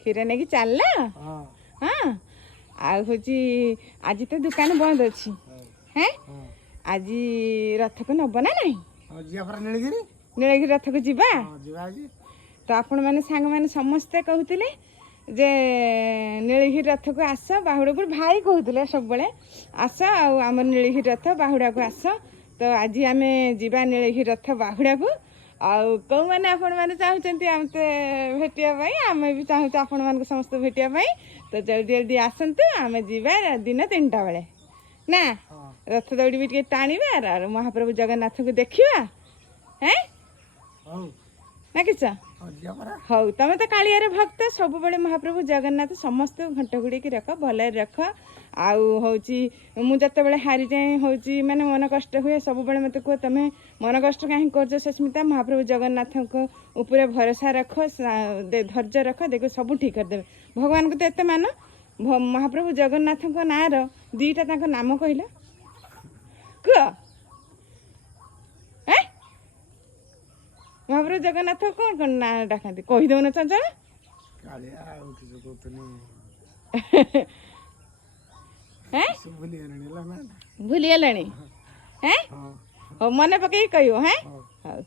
କ୍ଷୀର ନେଇକି ଚାଲିଲ। ହଁ ଆଉ ହଉଛି ଆଜି ତ ଦୋକାନ ବନ୍ଦ ଅଛି। ହେଁ ଆଜି ରଥକୁ ନବ ନା ନାହିଁ? ନୀଳଗିରି ରଥକୁ ଯିବା। ତ ଆପଣମାନେ ସାଙ୍ଗମାନେ ସମସ୍ତେ କହୁଥିଲେ ଯେ ନୀଳଗିରି ରଥକୁ ଆସ ବାହୁଡ଼ାକୁ। ଭାଇ କହୁଥିଲେ ସବୁବେଳେ ଆସ ଆଉ ଆମର ନୀଳଗିରି ରଥ ବାହୁଡ଼ାକୁ ଆସ। ତ ଆଜି ଆମେ ଯିବା ନୀଳଗିରି ରଥ ବାହୁଡ଼ାକୁ। ଆଉ କେଉଁମାନେ ଆପଣମାନେ ଚାହୁଁଛନ୍ତି ଆମତେ ଭେଟିବା ପାଇଁ, ଆମେ ବି ଚାହୁଁଛୁ ଆପଣମାନଙ୍କୁ ସମସ୍ତେ ଭେଟିବା ପାଇଁ। ତ ଜଲ୍ଦି ଜଲ୍ଦି ଆସନ୍ତୁ, ଆମେ ଯିବା ଦିନ 3ଟା ବେଳେ ନା। ରଥ ଦୌଡ଼ି ବି ଟିକେ ଟାଣିବା ଆଉ ମହାପ୍ରଭୁ ଜଗନ୍ନାଥଙ୍କୁ ଦେଖିବା। ହେଁ ନା କିସ? ହଉ ତମେ ତ କାଳିଆର ଭକ୍ତ, ସବୁବେଳେ ମହାପ୍ରଭୁ ଜଗନ୍ନାଥ ସମସ୍ତଙ୍କୁ ଘଣ୍ଟ ଘୋଡ଼େଇକି ରଖ, ଭଲରେ ରଖ। ଆଉ ହଉଛି ମୁଁ ଯେତେବେଳେ ହାରିଯାଏ ହଉଛି ମାନେ ମନ କଷ୍ଟ ହୁଏ, ସବୁବେଳେ ମୋତେ କୁହ ତମେ ମନ କଷ୍ଟ କାହିଁକି କରୁଛ ସସ୍ମିତା? ମହାପ୍ରଭୁ ଜଗନ୍ନାଥଙ୍କ ଉପରେ ଭରସା ରଖ, ଧୈର୍ଯ୍ୟ ରଖ, ଦେଖ ସବୁ ଠିକ୍ କରିଦେବେ। ଭଗବାନଙ୍କୁ ତ ଏତେ ମାନ, ମହାପ୍ରଭୁ ଜଗନ୍ନାଥଙ୍କ ନାଁର 2ଟା ତାଙ୍କ ନାମ କହିଲ କୁହ। ମହାପ୍ରଭୁ ଜଗନ୍ନାଥ କ'ଣ କ'ଣ ନାଁ ଡାକନ୍ତି କହିଦେଉନ ଚଞ୍ଚଳ? ଭୁଲିଗଲାଣି? ହଉ ମନେ ପକେଇକି କହିବ। ହଉ।